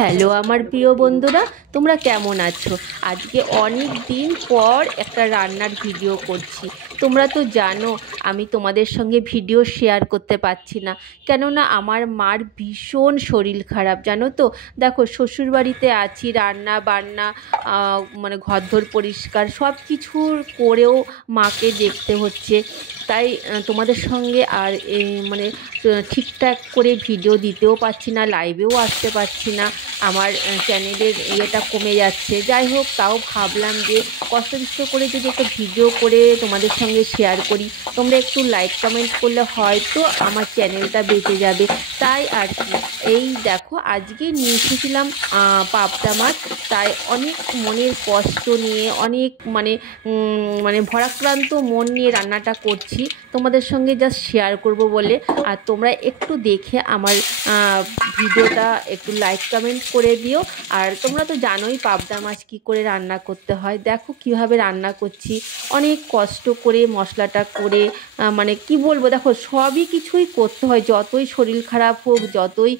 Hello আমার প্রিয় বন্ধুরা, তোমরা কেমন আছো? আজকে অনেক দিন পর একটা রান্নার ভিডিও করছি। তোমরা তো জানো আমি তোমাদের সঙ্গে ভিডিও শেয়ার করতে পারছি না, কেননা আমার মার ভীষণ শরীর খারাপ, জানো তো। দেখো, শ্বশুরবাড়িতে আছি, রান্না বান্না মানে ঘরদোর পরিষ্কার সব কিছুর করেও মাকে দেখতে হচ্ছে। তাই তোমাদের সঙ্গে আর এই ঠিকঠাক করে ভিডিও দিতেও পারছি না, লাইভেও আসতে পারছি না। আমার চ্যানেলের ইয়েটা কমে যাচ্ছে। যাই হোক, তাও ভাবলাম যে কষ্ট করে যদি একটা ভিডিও করে তোমাদের সঙ্গে শেয়ার করি, তোমরা একটু লাইক কমেন্ট করলে হয়তো আমার চ্যানেলটা বেঁচে যাবে। তাই আর কি, এই দেখো আজকে নিয়ে এসেছিলাম পাবদা মাছ। তাই অনেক মনের কষ্ট নিয়ে, অনেক ভরাক্রান্ত মন নিয়ে রান্নাটা করছি, তোমাদের সঙ্গে জাস্ট শেয়ার করব বলে। আর তোমরা একটু দেখে আমার ভিডিওটা একটু লাইক কমেন্ট করে দিও। আর তোমরা তো জানোই পাবদা মাছ কী করে রান্না করতে হয়। দেখো কিভাবে রান্না করছি, অনেক কষ্ট করে মশলাটা করে, কি বলবো, দেখো সবই কিছুই করতে হয়। যতই শরীর খারাপ হোক, যতই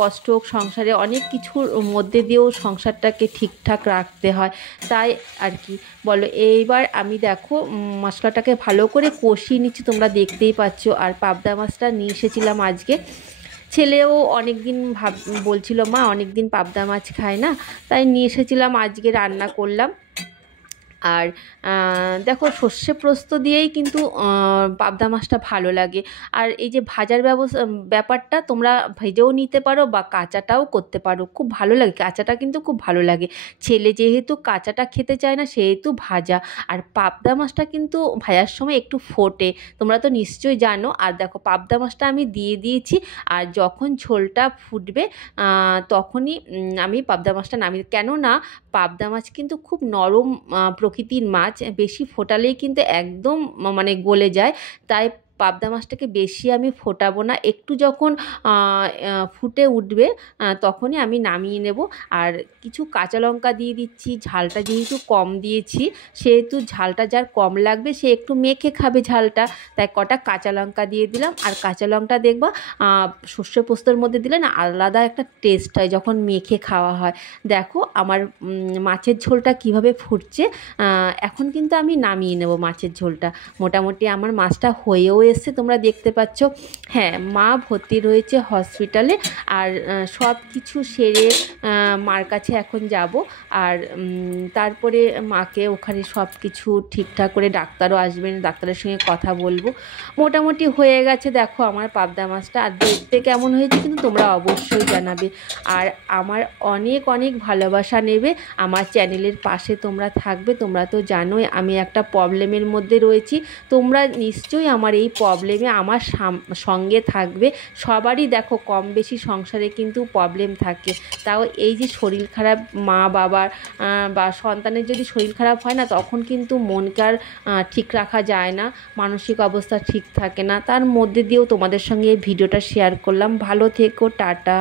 কষ্ট হোক, সংসারে অনেক কিছুর মধ্যে দিয়েও সংসারটাকে ঠিকঠাক রাখতে হয়। তাই আর কি বলো। এইবার আমি দেখো মশলাটাকে ভালো করে কষিয়ে নিচ্ছি, তোমরা দেখতেই পাচ্ছ। আর পাবদা মাছটা নিয়ে এসেছিলাম আজকে। ছেলেও অনেক দিন বলছিল, মা অনেক দিন পাবদা মাছ খায় না, তাই নিয়ে এসেছিলাম, আজকে রান্না করলাম। আর দেখো, সর্ষে পোস্ত দিয়েই কিন্তু পাবদা মাছটা ভালো লাগে। আর এই যে ভাজার ব্যাপারটা, তোমরা ভেজেও নিতে পারো বা কাঁচাটাও করতে পারো, খুব ভালো লাগে। কাঁচাটা কিন্তু খুব ভালো লাগে। ছেলে যেহেতু কাঁচাটা খেতে চায় না, সেহেতু ভাজা। আর পাবদা মাছটা কিন্তু ভাজার সময় একটু ফোটে, তোমরা তো নিশ্চয়ই জানো। আর দেখো পাবদা মাছটা আমি দিয়ে দিয়েছি। আর যখন ঝোলটা ফুটবে তখনই আমি পাবদা মাছটা নামিয়ে, কেননা পাবদা মাছ কিন্তু খুব নরম প্রকৃতির মাছ, বেশি ফোটালেই কিন্তু একদম গলে যায়। তাই পাবদা মাছটাকে বেশি আমি ফোটাবো না, একটু যখন ফুটে উঠবে তখনই আমি নামিয়ে নেব। আর কিছু কাঁচা লঙ্কা দিয়ে দিচ্ছি, ঝালটা যেহেতু কম দিয়েছি, সেহেতু ঝালটা যার কম লাগবে সে একটু মেখে খাবে ঝালটা, তাই কটা কাঁচা লঙ্কা দিয়ে দিলাম। আর কাঁচা লঙ্কা দেখবা সর্ষে পোস্তর মধ্যে দিলে না আলাদা একটা টেস্ট হয় যখন মেখে খাওয়া হয়। দেখো আমার মাছের ঝোলটা কিভাবে ফুটছে। এখন কিন্তু আমি নামিয়ে নেব মাছের ঝোলটা। মোটামুটি আমার মাছটা হয়েও এসছে, তোমরা দেখতে পাচ্ছ। হ্যাঁ, মা ভর্তি রয়েছে হসপিটালে। আর সব কিছু সেরে মার কাছে এখন যাব। আর তারপরে মাকে ওখানে সব কিছু ঠিকঠাক করে, ডাক্তারও আসবেন, ডাক্তারের সঙ্গে কথা বলবো। মোটামুটি হয়ে গেছে দেখো আমার পাবদা মাছটা। আর দেখতে কেমন হয়েছে কিন্তু তোমরা অবশ্যই জানাবে। আর আমার অনেক অনেক ভালোবাসা নেবে, আমার চ্যানেলের পাশে তোমরা থাকবে। তোমরা তো জানোই আমি একটা প্রবলেমের মধ্যে রয়েছি, তোমরা নিশ্চয়ই আমার এই প্রবলেমে আমার সঙ্গে থাকবে। সবারই দেখো কম বেশি সংসারে কিন্তু প্রবলেম থাকে। তাও এই যে শরীর খারাপ, মা বাবার বা সন্তানের যদি শরীর খারাপ হয় না, তখন কিন্তু মনকে আর ঠিক রাখা যায় না, মানসিক অবস্থা ঠিক থাকে না। তার মধ্যে দিয়েও তোমাদের সঙ্গে এই ভিডিওটা শেয়ার করলাম। ভালো থেকো, টাটা।